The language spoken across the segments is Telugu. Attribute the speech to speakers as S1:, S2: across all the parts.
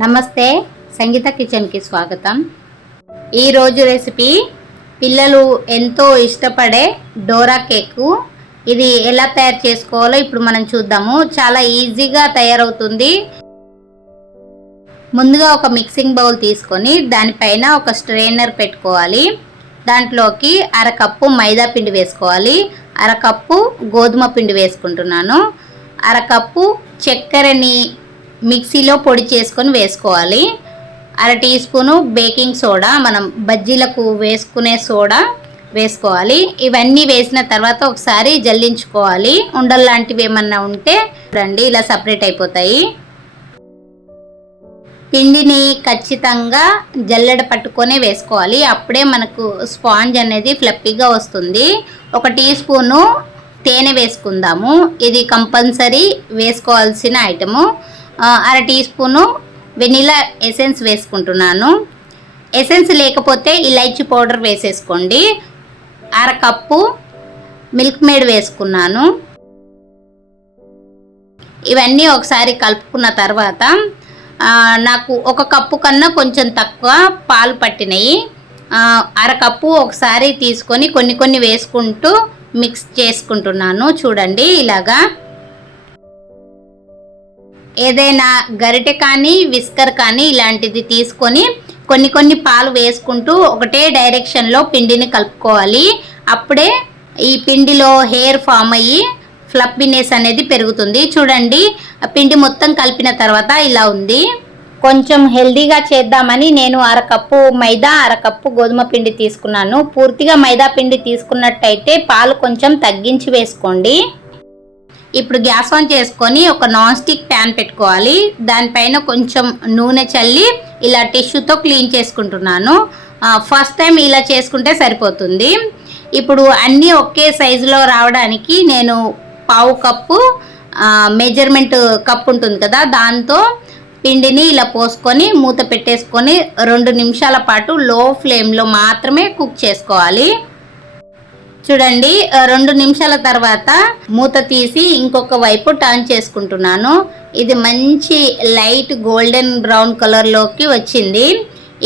S1: నమస్తే సంగీత కిచెన్కి స్వాగతం. ఈరోజు రెసిపీ పిల్లలు ఎంతో ఇష్టపడే డోరా కేకు. ఇది ఎలా తయారు చేసుకోవాలో ఇప్పుడు మనం చూద్దాము. చాలా ఈజీగా తయారవుతుంది. ముందుగా ఒక మిక్సింగ్ బౌల్ తీసుకొని దానిపైన ఒక స్ట్రైనర్ పెట్టుకోవాలి. దాంట్లోకి అరకప్పు మైదా పిండి వేసుకోవాలి. అరకప్పు గోధుమ పిండి వేసుకుంటున్నాను. అరకప్పు చక్కెరని మిక్సీలో పొడి చేసుకొని వేసుకోవాలి. అర టీ స్పూను బేకింగ్ సోడా మనం బజ్జీలకు వేసుకునే సోడా వేసుకోవాలి. ఇవన్నీ వేసిన తర్వాత ఒకసారి జల్లించుకోవాలి. ఉండలు లాంటివి ఏమన్నా ఉంటే రండి ఇలా సపరేట్ అయిపోతాయి. పిండిని ఖచ్చితంగా జల్లెడ పట్టుకొనే వేసుకోవాలి. అప్పుడే మనకు స్పాంజ్ అనేది ఫ్లప్పీగా వస్తుంది. ఒక టీ స్పూను తేనె వేసుకుందాము. ఇది కంపల్సరీ వేసుకోవాల్సిన ఐటము. అర టీ స్పూను వెనిలా ఎసెన్స్ వేసుకుంటున్నాను. ఎసెన్స్ లేకపోతే ఇలైచి పౌడర్ వేసేసుకోండి. అర కప్పు మిల్క్ మేడ్ వేసుకున్నాను. ఇవన్నీ ఒకసారి కలుపుకున్న తర్వాత నాకు ఒక కప్పు కన్నా కొంచెం తక్కువ పాలు పట్టినాయి. అరకప్పు ఒకసారి తీసుకొని కొన్ని కొన్ని వేసుకుంటూ మిక్స్ చేసుకుంటున్నాను. చూడండి ఇలాగా ఏదైనా గరిటె కానీ విస్కర్ కానీ ఇలాంటిది తీసుకొని కొన్ని కొన్ని పాలు వేసుకుంటూ ఒకటే డైరెక్షన్లో పిండిని కలుపుకోవాలి. అప్పుడే ఈ పిండిలో హెయిర్ ఫామ్ అయ్యి ఫ్లప్పీనెస్ అనేది పెరుగుతుంది. చూడండి పిండి మొత్తం కలిపిన తర్వాత ఇలా ఉంది. కొంచెం హెల్దీగా చేద్దామని నేను అరకప్పు మైదా అరకప్పు గోధుమ పిండి తీసుకున్నాను. పూర్తిగా మైదా పిండి తీసుకున్నట్టయితే పాలు కొంచెం తగ్గించి వేసుకోండి. ఇప్పుడు గ్యాస్ ఆన్ చేసుకొని ఒక నాన్ స్టిక్ ప్యాన్ పెట్టుకోవాలి. దానిపైన కొంచెం నూనె చల్లి ఇలా టిష్యూతో క్లీన్ చేసుకుంటున్నాను. ఫస్ట్ టైం ఇలా చేసుకుంటే సరిపోతుంది. ఇప్పుడు అన్నీ ఒకే సైజులో రావడానికి నేను పావు కప్పు మెజర్మెంట్ కప్ ఉంటుంది కదా దాంతో పిండిని ఇలా పోసుకొని మూత పెట్టేసుకొని రెండు నిమిషాల పాటు లో ఫ్లేమ్లో మాత్రమే కుక్ చేసుకోవాలి. చూడండి రెండు నిమిషాల తర్వాత మూత తీసి ఇంకొక వైపు టర్న్ చేసుకుంటున్నాను. ఇది మంచి లైట్ గోల్డెన్ బ్రౌన్ కలర్లోకి వచ్చింది.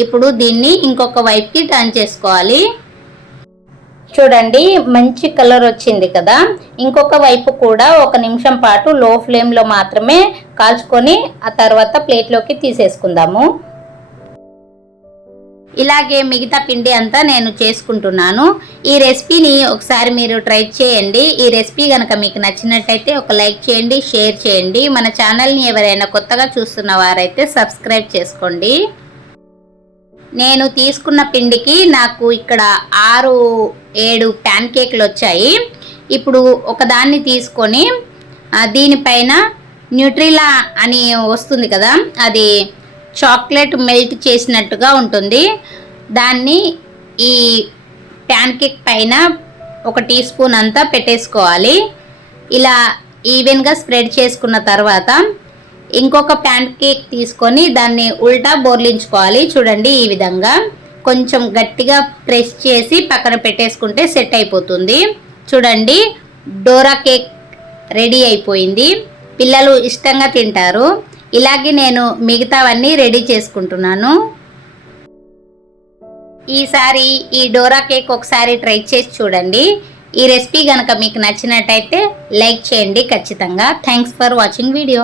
S1: ఇప్పుడు దీన్ని ఇంకొక వైపుకి టర్న్ చేసుకోవాలి. చూడండి మంచి కలర్ వచ్చింది కదా. ఇంకొక వైపు కూడా ఒక నిమిషం పాటు లో ఫ్లేమ్లో మాత్రమే కాల్చుకొని ఆ తర్వాత ప్లేట్లోకి తీసేసుకుందాము. ఇలాగే మిగతా పిండి అంతా నేను చేసుకుంటున్నాను. ఈ రెసిపీని ఒకసారి మీరు ట్రై చేయండి. ఈ రెసిపీ కనుక మీకు నచ్చినట్టయితే ఒక లైక్ చేయండి షేర్ చేయండి. మన ఛానల్ని ఎవరైనా కొత్తగా చూస్తున్న వారైతే సబ్స్క్రైబ్ చేసుకోండి. నేను తీసుకున్న పిండికి నాకు ఇక్కడ ఆరు ఏడు ప్యాన్ కేక్లు వచ్చాయి. ఇప్పుడు ఒకదాన్ని తీసుకొని దీనిపైన న్యూట్రిలా అని వస్తుంది కదా అది చాక్లెట్ మెల్ట్ చేసినట్టుగా ఉంటుంది. దాన్ని ఈ ప్యాన్ కేక్ పైన ఒక టీ స్పూన్ అంతా పెట్టేసుకోవాలి. ఇలా ఈవెన్గా స్ప్రెడ్ చేసుకున్న తర్వాత ఇంకొక ప్యాన్ కేక్ తీసుకొని దాన్ని ఉల్టా బోర్లించుకోవాలి. చూడండి ఈ విధంగా. కొంచెం గట్టిగా ప్రెస్ చేసి పక్కన పెట్టేసుకుంటే సెట్ అయిపోతుంది. చూడండి డోరా కేక్ రెడీ అయిపోయింది. పిల్లలు ఇష్టంగా తింటారు. ఇలాగే నేను మిగతావన్నీ రెడీ చేసుకుంటున్నాను. ఈసారి ఈ డోరా కేక్ ఒకసారి ట్రై చేసి చూడండి. ఈ రెసిపీ కనుక మీకు నచ్చినట్టయితే లైక్ చేయండి ఖచ్చితంగా. Thanks for watching video.